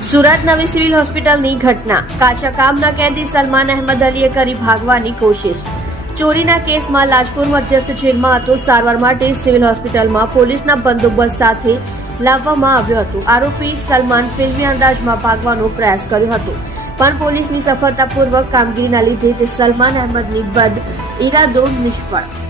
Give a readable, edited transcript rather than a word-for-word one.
સુરત નવી સિવિલ હોસ્પિટલની ઘટના. કાચા કામના કેદી સલમાન અહેમદ અલીએ કરી ભાગવાની કોશિશ. ચોરીના કેસમાં લાજપુર મધ્યસ્થ જેલમાં હતો. સારવાર માટે સિવિલ હોસ્પિટલમાં પોલીસના બંદોબસ્ત સાથે લાવવામાં આવ્યો હતો. આરોપી સલમાન ફિલ્મી અંદાજમાં ભાગવાનો પ્રયાસ કર્યો હતો, પણ પોલીસની સફળતાપૂર્વક કામગીરીના લીધે તે સલમાન અહેમદની બદ ઇરાદો નિષ્ફળ.